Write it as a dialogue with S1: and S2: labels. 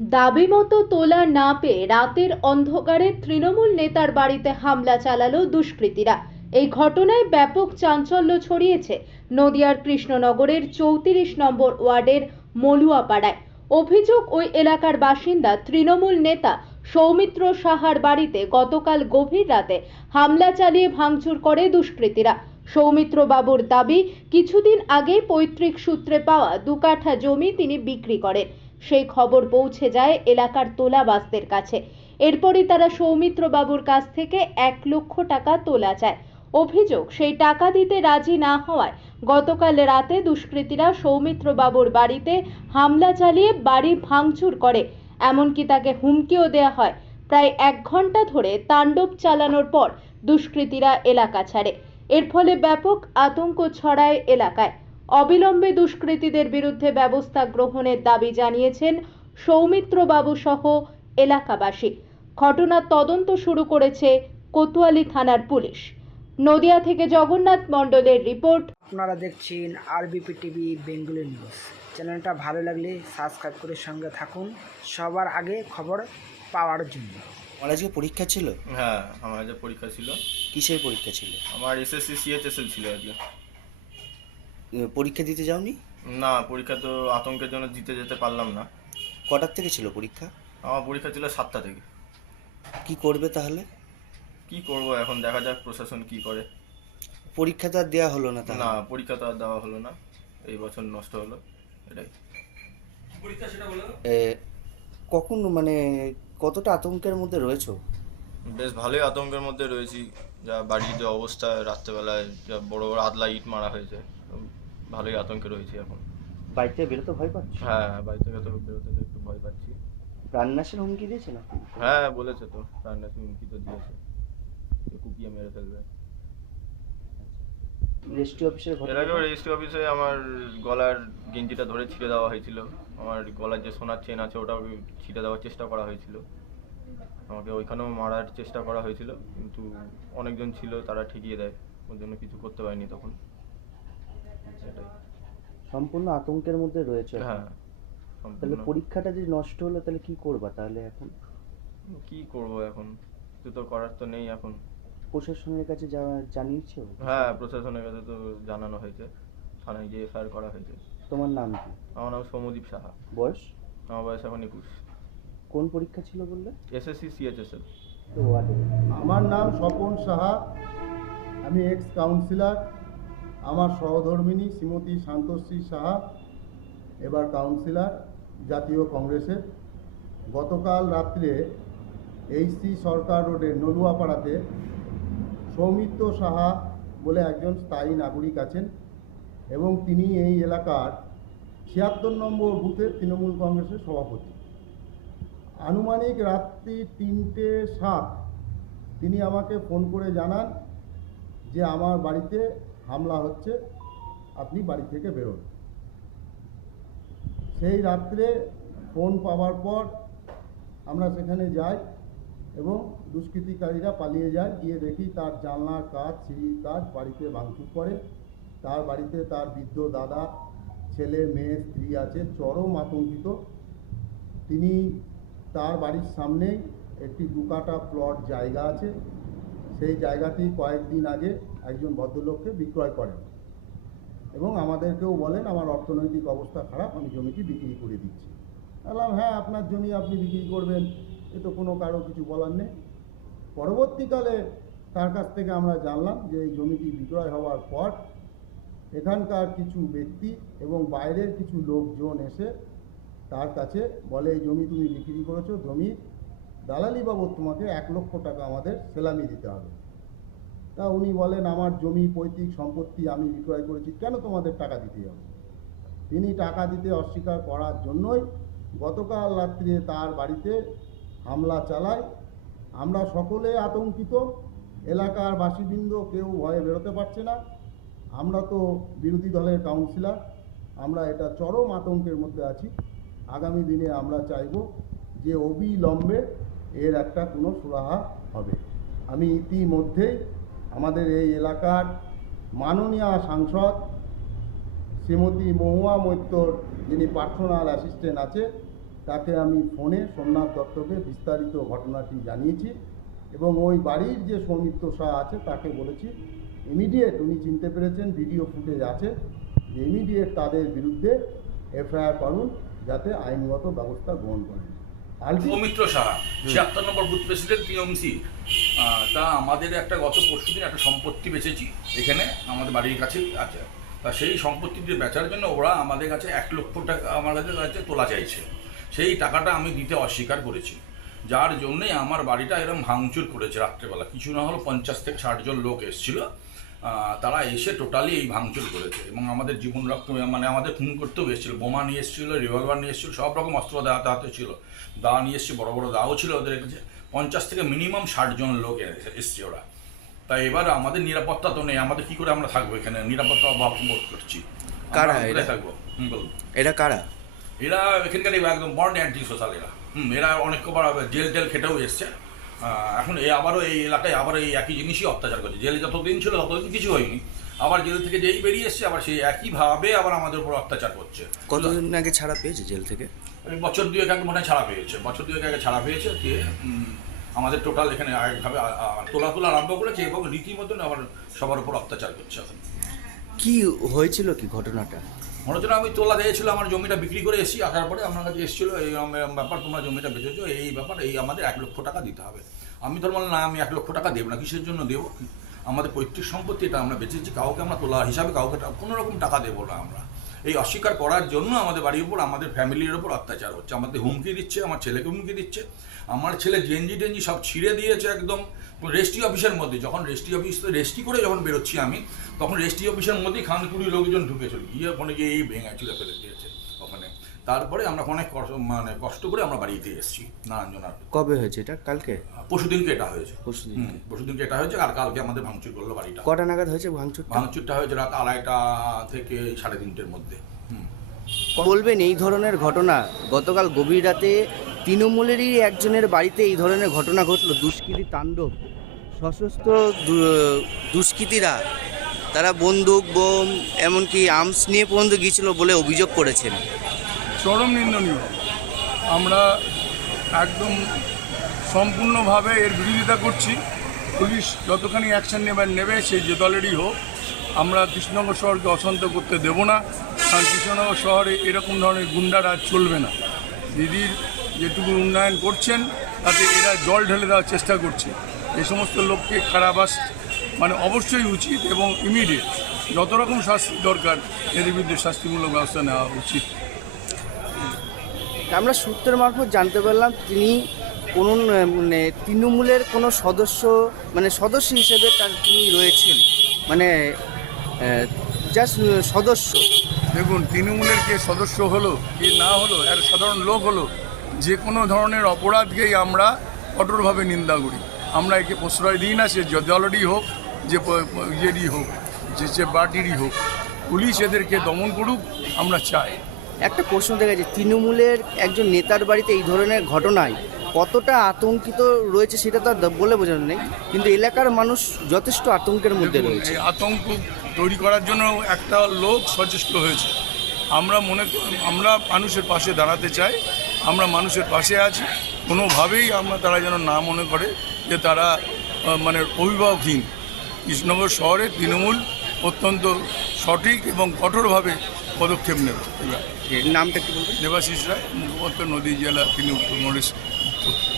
S1: দাবি মতো তোলা না পেয়ে রাতের অন্ধকারে তৃণমূল নেতার বাড়িতে হামলা চালালো দুষ্কৃতীরা। এই ঘটনায় ব্যাপক চাঞ্চল্য ছড়িয়েছে নদিয়ার কৃষ্ণনগরের চৌত্রিশ নম্বর ওয়ার্ডের মলুয়াপাড়ায়। অভিযোগ, ওই এলাকার বাসিন্দা তৃণমূল নেতা সৌমিত্র সাহার বাড়িতে গতকাল গভীর রাতে হামলা চালিয়ে ভাঙচুর করে দুষ্কৃতীরা। সৌমিত্র বাবুর দাবি, কিছুদিন আগে পৈতৃক সূত্রে পাওয়া দু কাঠা জমি তিনি বিক্রি করেন। সেই খবর পৌঁছে যায় এলাকার তোলাবাসদের কাছে। এরপরই তারা সৌমিত্র বাবুর কাছ থেকে এক লক্ষ টাকা তোলা চায়। অভিযোগ, সেই টাকা দিতে রাজি না হওয়ায় গতকাল রাতে দুষ্কৃতীরা সৌমিত্র বাবুর বাড়িতে হামলা চালিয়ে বাড়ি ভাঙচুর করে। এমনকি তাকে হুমকিও দেওয়া হয়। প্রায় এক ঘণ্টা ধরে তাণ্ডব চালানোর পর দুষ্কৃতীরা এলাকা ছাড়ে। এর ফলে ব্যাপক আতঙ্ক ছড়ায় এলাকায়। অবিলম্বে দুষ্কৃতীদের বিরুদ্ধে ব্যবস্থা গ্রহণের দাবি জানিয়েছেন সৌমিত্র বাবু সহ এলাকাবাসী। ঘটনার তদন্ত শুরু করেছে কোতোয়ালি থানার পুলিশ। নদিয়া থেকে জগন্নাথ মণ্ডলের রিপোর্ট।
S2: আপনারা দেখছেন আরবিপি টিভি বেঙ্গলি নিউজ। চ্যানেলটা ভালো লাগলে সাবস্ক্রাইব করে সঙ্গে থাকুন। সবার আগে খবর পাওয়ার জন্য।
S3: আমার আজকে পরীক্ষা ছিল?
S4: হ্যাঁ আমার যে পরীক্ষা ছিল।
S3: কিসের পরীক্ষা ছিল?
S4: আমার এসএসসি সিএইচএসএল ছিল আজকে।
S3: পরীক্ষা দিতে যাওনি?
S4: না পরীক্ষা তো আতঙ্কের জন্য দিতে যেতে পারলাম না।
S3: কটার থেকে ছিল পরীক্ষা?
S4: আমার পরীক্ষা ছিল সাতটা থেকে।
S3: কি করবে তাহলে?
S4: কি করব এখন? দেখা যাক প্রশাসন কি করে।
S3: পরীক্ষা তো আর দেওয়া হলো না তাহলে?
S4: না পরীক্ষা তো আর দেওয়া হলো না। এই বছর নষ্ট হলো এটাই।
S3: এ, কখন মানে কতটা আতঙ্কের মধ্যে রয়েছো?
S4: বেশ ভালোই আতঙ্কের মধ্যে রয়েছি। যা বাড়ির যে অবস্থা রাত্রেবেলায় যা বড় বড় আদলা ইট মারা হয়েছে। ভালোই আতঙ্কে রয়েছি এখন।
S3: বাড়িতে বেরোতে ভয় পাচ্ছ?
S4: হ্যাঁ বাড়ি থেকে তো বেরোতে তো একটু ভয় পাচ্ছি।
S3: প্রাণনাশের হুমকি দিয়েছে না
S4: হ্যাঁ বলেছে তো রান্নাসি হুমকি তো দিয়েছে। কুপিয়ে মেরে ফেলবে।
S3: রেজিস্ট্রি অফিসের
S4: এর আগেও রেজিস্ট্রি অফিসে আমার গলার গেঞ্জিটা ধরে ছিঁড়ে দেওয়া হয়েছিল। আমার গলার যে সোনার চেন আছে ওটাও ছিঁড়ে দেওয়ার চেষ্টা করা হয়েছিল। আমাকে ওইখানেও মারার চেষ্টা করা হয়েছিল কিন্তু অনেকজন ছিল তারা ঠেকিয়ে দেয়। ওর জন্য কিছু করতে পারিনি তখন।
S3: সম্পূর্ণ আতঙ্কের মধ্যে রয়েছে
S4: হ্যাঁ
S3: তাহলে পরীক্ষাটা যদি নষ্ট হলো তাহলে কি করবা তাহলে এখন?
S4: কি করব এখন? কিছু তো করার তো নেই এখন।
S3: প্রশাসনের কাছে জানিয়েছো?
S4: হ্যাঁ প্রশাসনের কাছে তো জানানো হয়েছে। থানায় গিয়ে এফআইআর করা হয়েছে।
S3: তোমার নাম কি?
S4: আমার নাম সৌমদীপ সাহা।
S3: বয়স?
S4: আমার বয়স এখন একুশ।
S3: কোন পরীক্ষা ছিল বললে?
S4: SSC CHSL.
S3: তো
S5: আমার নাম স্বপন সাহা। আমি এক্স কাউন্সিলর আমার সহধর্মিনী শ্রীমতী শান্তশ্রী সাহা, এবার কাউন্সিলর জাতীয় কংগ্রেসের। গতকাল রাত্রে এইচসি সরকার রোডের নলুয়াপাড়াতে সৌমিত্র সাহা বলে একজন স্থায়ী নাগরিক আছেন এবং তিনি এই এলাকার ছিয়াত্তর নম্বর বুথের তৃণমূল কংগ্রেসের সভাপতি। আনুমানিক রাত্রি তিনটে সাত তিনি আমাকে ফোন করে জানান যে আমার বাড়িতে হামলা হচ্ছে, আপনি বাড়ি থেকে বেরোন। সেই রাত্রে ফোন পাওয়ার পর আমরা সেখানে যাই এবং দুষ্কৃতিকারীরা পালিয়ে যায়। গিয়ে দেখি তার জানলার কাজ সিঁড়ির কাজ বাড়িতে ভাঙচুর করে। তার বাড়িতে তার বৃদ্ধ দাদা, ছেলে, মেয়ে, স্ত্রী আছে, চরম আতঙ্কিত। তিনি তার বাড়ির সামনেই একটি দু কাটা প্লট জায়গা আছে। সেই জায়গাটি কয়েকদিন আগে একজন ভদ্রলোককে বিক্রয় করেন। এবং আমাদেরকেও বলেন, আমার অর্থনৈতিক অবস্থা খারাপ, আমি জমিটি বিক্রি করে দিচ্ছি। বললাম হ্যাঁ আপনার জমি আপনি বিক্রি করবেন, এ তো কোনো কারও কিছু বলার নেই। পরবর্তীকালে তার কাছ থেকে আমরা জানলাম যে এই জমিটি বিক্রয় হওয়ার পর এখানকার কিছু ব্যক্তি এবং বাইরের কিছু লোকজন এসে তার কাছে বলে, এই জমি তুমি বিক্রি করেছ, জমি দালালি বাবদ তোমাকে এক লক্ষ টাকা আমাদের সেলামি দিতে হবে। তা উনি বলেন, আমার জমি, পৈতৃক সম্পত্তি আমি বিক্রয় করেছি, কেন তোমাদের টাকা দিতে হবে? তিনি টাকা দিতে অস্বীকার করার জন্যই গতকাল রাত্রে তার বাড়িতে হামলা চালায়। আমরা সকলে আতঙ্কিত, এলাকার বাসিবৃন্দ কেউ ভয়ে বেরোতে পারছে না। আমরা তো বিরোধী দলের কাউন্সিলর, আমরা এটা চরম আতঙ্কের মধ্যে আছি। আগামী দিনে আমরা চাইব যে অবিলম্বে এর একটা কোনো সুরাহা হবে। আমি ইতিমধ্যেই আমাদের এই এলাকার মাননীয় সাংসদ শ্রীমতী মহুয়া মৈত্রর যিনি পার্সোনাল অ্যাসিস্ট্যান্ট আছে তাকে আমি ফোনে সোমনাথ দত্তকে বিস্তারিত ঘটনাটি জানিয়েছি এবং ওই বাড়ির যে সৌমিত্র শাহ আছে তাকে বলেছি ইমিডিয়েট উনি চিনতে পেরেছেন, ভিডিও ফুটেজ আছে, যে ইমিডিয়েট তাদের বিরুদ্ধে এফআইআর করুন যাতে আইনগত ব্যবস্থা গ্রহণ করেন।
S6: সৌমিত্র সাহা ছিয়াত্তর নম্বর বুথ প্রেসিডেন্ট টিএমসি তা আমাদের একটা গত পরশু দিন একটা সম্পত্তি বেচেছি এখানে আমাদের বাড়ির কাছে আছে তা সেই সম্পত্তি সম্পত্তিটি বেচার জন্য ওরা আমাদের কাছে এক লক্ষ টাকা আমার কাছে তোলা চাইছে। সেই টাকাটা আমি দিতে অস্বীকার করেছি। যার জন্যই আমার বাড়িটা এরকম ভাঙচুর করেছে রাত্রেবেলা। কিছু না হলো পঞ্চাশ থেকে ষাট জন লোক এসেছিল। তারা এসে টোটালি এই ভাঙচুর করেছে এবং আমাদের জীবন রক্ত মানে আমাদের খুন করতেও এসেছিল বোমা নিয়ে এসেছিল রিভলভার নিয়ে এসেছিল সব রকম অস্ত্র হাতে হাতে ছিল। দা নিয়ে এসছে বড় বড় দাও ছিল ওদের কাছে। পঞ্চাশ থেকে মিনিমাম ষাট জন লোক এসে- এসছে ওরা। তাই এবার আমাদের নিরাপত্তা তো নেই আমাদের কি করে আমরা থাকব এখানে? নিরাপত্তা অভাব বোধ করছি।
S3: কারা এরা?
S6: থাকব?
S3: এটা কারা?
S6: এরা এখানকার একদম বন্ড অ্যান্টি সোশ্যাল এরা। হুম এরা অনেক কবার জেল টেল খেটেও এসছে। এখন এই আবারও এই এলাকায় আবার এই একই জিনিসই অত্যাচার করছে। জেলে যতদিন ছিল ততদিন কিছু হয়নি। আবার জেল থেকে যেই বেরিয়ে এসছে আবার সেই একইভাবে আবার আমাদের উপর অত্যাচার করছে।
S3: কতদিন আগে ছাড়া পেয়েছে জেল থেকে?
S6: বছর দুয়েক আগে মনে ছাড়া পেয়েছে। বছর দুয়েক আগে ছাড়া পেয়েছে দিয়ে আমাদের টোটাল এখানে একভাবে আ- আ- তোলা তোলা আরম্ভ করেছে এবং রীতিমতন আবার সবার উপর অত্যাচার করছে এখন।
S3: কি হয়েছিল কি ঘটনাটা?
S6: মনে হচ্ছিল আমি তোলা দিয়েছিল, আমার জমিটা বিক্রি করে এসেছি, আসার পরে আমার কাছে এসেছিল এই ব্যাপার, তোমরা জমিটা বেচেছো, এই ব্যাপার, এই আমাদের এক লক্ষ টাকা দিতে হবে। আমি তো বললাম, না, আমি এক লক্ষ টাকা দেবো না, কিসের জন্য দেবো? আমাদের পৈতৃক সম্পত্তি এটা আমরা বেচেছি, কাউকে আমরা তোলা হিসাবে কাউকে কোনো রকম টাকা দেবো না আমরা। এই অস্বীকার করার জন্য আমাদের বাড়ির উপর, আমাদের ফ্যামিলির উপর অত্যাচার হচ্ছে, আমাদের হুমকি দিচ্ছে, আমার ছেলেকে হুমকি দিচ্ছে। আমার ছেলে জেনজি টেনজি সব ছিঁড়ে দিয়েছে একদম রেস্টি অফিসের মধ্যে। যখন রেস্টি অফিস তো রেস্টি করে যখন বেরোচ্ছি আমি তখন রেস্টি অফিসের মধ্যেই খানকুড়ি লোকজন ঢুকেছিল। গিয়ে ওখানে গিয়ে এই ভেঙে চুলে ফেলে দিয়েছে ওখানে। তারপরে আমরা অনেক কষ্ট মানে কষ্ট করে আমরা বাড়িতে এসেছি নারায়ণজনার।
S3: কবে হয়েছে এটা? কালকে?
S6: পরশুদিনকে এটা হয়েছে।
S3: পরশুদিনকে।
S6: হুম, পরশুদিনকে এটা হয়েছে আর কালকে আমাদের ভাঙচুর করল বাড়িটা।
S3: কটা নাগাদ হয়েছে ভাঙচুর
S6: ভাঙচুরটা হয়েছে রাত আড়াইটা থেকে সাড়ে তিনটের মধ্যে।
S3: বলবেন এই ধরনের ঘটনা গতকাল গভীর রাতে তৃণমূলেরই একজনের বাড়িতে এই ধরনের ঘটনা ঘটলো, দুষ্কৃতী তাণ্ডব। সশস্ত্র দুষ্কৃতীরা, তারা বন্দুক, বোম, এমনকি আর্মস নিয়ে পর্যন্ত গিয়েছিল বলে অভিযোগ করেছেন।
S7: চরম নিন্দনীয়। আমরা একদম সম্পূর্ণভাবে এর বিরোধিতা করছি। পুলিশ যতখানি অ্যাকশন নেবার নেবে সেই যে দলেরই হোক। আমরা কৃষ্ণনগর শহরকে অশান্ত করতে দেব না। কারণ কৃষ্ণনগর শহরে এরকম ধরনের গুন্ডারা চলবে না। দিদির যেটুকু উন্নয়ন করছেন তাতে এরা জল ঢেলে দেওয়ার চেষ্টা করছে। এই সমস্ত লোককে কারাবাস মানে অবশ্যই উচিত এবং ইমিডিয়েট যত রকম শাস্তি দরকার এদের বিরুদ্ধে শাস্তিমূলক ব্যবস্থা নেওয়া উচিত।
S3: আমরা সূত্রের মারফত জানতে পারলাম তিনি কোনো মানে তৃণমূলের কোনো সদস্য মানে সদস্য হিসেবে তার তিনি রয়েছেন। মানে জাস্ট সদস্য।
S7: দেখুন তৃণমূলের কে সদস্য হলো কি না হলো এর সাধারণ লোক হলো যে কোনো ধরনের অপরাধকেই আমরা কঠোরভাবে নিন্দা করি। আমরা একে প্রশ্রয় দিই না সে দলেরই হোক যে ইয়েরই হোক যে যে পার্টিরই হোক পুলিশ এদেরকে দমন করুক আমরা চাই।
S3: একটা প্রশ্ন দেখা যায় তৃণমূলের একজন নেতার বাড়িতে এই ধরনের ঘটনায় কতটা আতঙ্কিত রয়েছে সেটা তো আর বলে বোঝানো নেই কিন্তু এলাকার মানুষ যথেষ্ট আতঙ্কের মধ্যে রয়েছে।
S7: আতঙ্ক তৈরি করার জন্য একটা লোক সচেষ্ট হয়েছে। আমরা মনে আমরা মানুষের পাশে দাঁড়াতে চাই আমরা মানুষের পাশে আছি। কোনোভাবেই আমরা তারা যেন না মনে করে যে তারা মানে অভিভাবকহীন। কৃষ্ণনগর শহরে তৃণমূল অত্যন্ত সঠিক এবং কঠোরভাবে পদক্ষেপ নেবে।
S3: নামটা কি বলবেন
S7: দেবাশিস রায় মুখপাত্র নদী জেলা তৃণমূল কংগ্রেস। উত্তর।